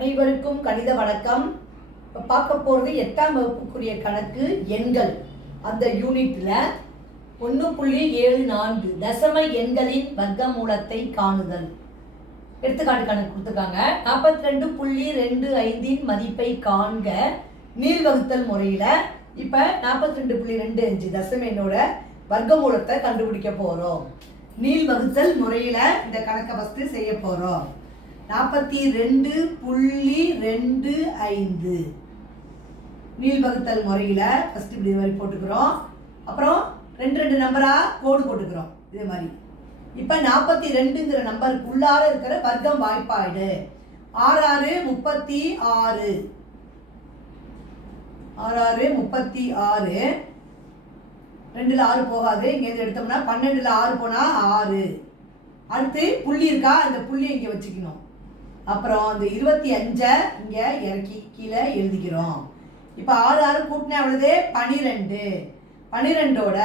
அனைவருக்கும் கணித வணக்கம். இப்போ பார்க்க போகிறது எட்டாம் வகுப்புக்குரிய கணக்கு எண்கள். அந்த யூனிட்டில் ஒன்று புள்ளி ஏழு நான்கு தசம எண்களின் வர்க்க மூலத்தை காணுதல். எடுத்துக்காட்டு கணக்கு கொடுத்துருக்காங்க. நாற்பத்தி ரெண்டு புள்ளி ரெண்டு ஐந்தின் மதிப்பை காண்க நீள் வகுத்தல் முறையில் இப்போ நாற்பத்தி ரெண்டு புள்ளி ரெண்டு அஞ்சு தசம எண்ணோட வர்க்க மூலத்தை கண்டுபிடிக்க போகிறோம் நீள் வகுத்தல் முறையில் இந்த கணக்கை ஃபஸ்ட்டு செய்ய போகிறோம் நாற்பத்தி ரெண்டு புள்ளி ரெண்டு ஐந்து. நீள்வகுத்தல் முறையில் ஃபஸ்ட்டு இப்படி இது மாதிரி போட்டுக்கிறோம். அப்புறம் ரெண்டு ரெண்டு நம்பராக கோடு போட்டுக்கிறோம். இதே மாதிரி. இப்போ நாற்பத்தி ரெண்டுங்கிற நம்பருக்குள்ளார இருக்கிற வர்க்கம் வாய்ப்பாடு. ஆறு ஆறு முப்பத்தி ஆறு. ஆறு ஆறு முப்பத்தி ஆறு. ரெண்டில் ஆறு போகாது. இங்கேருந்து எடுத்தோம்னா பன்னெண்டில் ஆறு போனால் ஆறு. அடுத்து புள்ளி இருக்கா? அந்த புள்ளியை இங்கே வச்சுக்கணும். அப்புறம் அந்த இருபத்தி அஞ்சை இங்கே இறக்கி கீழே எழுதிக்கிறோம் இப்போ ஆறு ஆறு கூட்டினா எவ்வளவு பனிரெண்டு. பனிரெண்டோட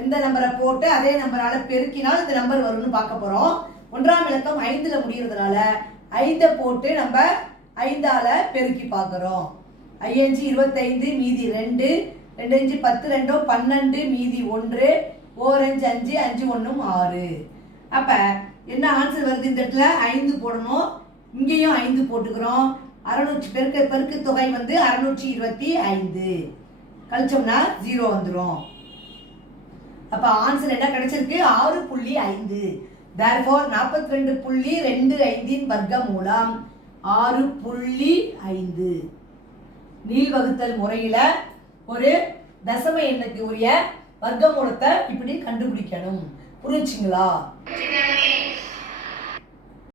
எந்த நம்பரை போட்டு அதே நம்பரால் பெருக்கினால் இந்த நம்பர் வரும்னு பார்க்க போகிறோம் ஒன்றாம் இலக்கம் ஐந்தில் முடியறதுனால ஐந்தை போட்டு நம்ம ஐந்தால் பெருக்கி பார்க்குறோம். ஐயஞ்சு இருபத்தைந்து மீதி ரெண்டு. ரெண்டு அஞ்சு பத்து ரெண்டோ பன்னெண்டு மீதி ஒன்று. ஓரஞ்சு அஞ்சு அஞ்சு ஒன்றும் ஆறு. அப்போ என்ன ஆன்சர் வருது இந்த இடத்துல? ஐந்து போடணும். இங்கேயும் ஐந்து போட்டுக்கிறோம். அறநூற்றி பெருக்க பெருக்கு தொகை வந்து அறநூற்றி இருபத்தி ஐந்து. கழிச்சோம்னா ஜீரோ வந்துடும் அப்போ ஆன்சர் என்ன கிடைச்சிருக்கு? ஆறு புள்ளி ஐந்து. தேர்ஃபோர் நாற்பத்தி ரெண்டு புள்ளி ரெண்டு ஐந்தின் வர்க்க மூலம் ஆறு புள்ளி ஐந்து. நீள் வகுத்தல் முறையில் ஒரு தசம எண்ணுக்கு உரிய வர்க்க மூலத்தை இப்படி கண்டுபிடிக்கணும். புரிஞ்சுங்களா?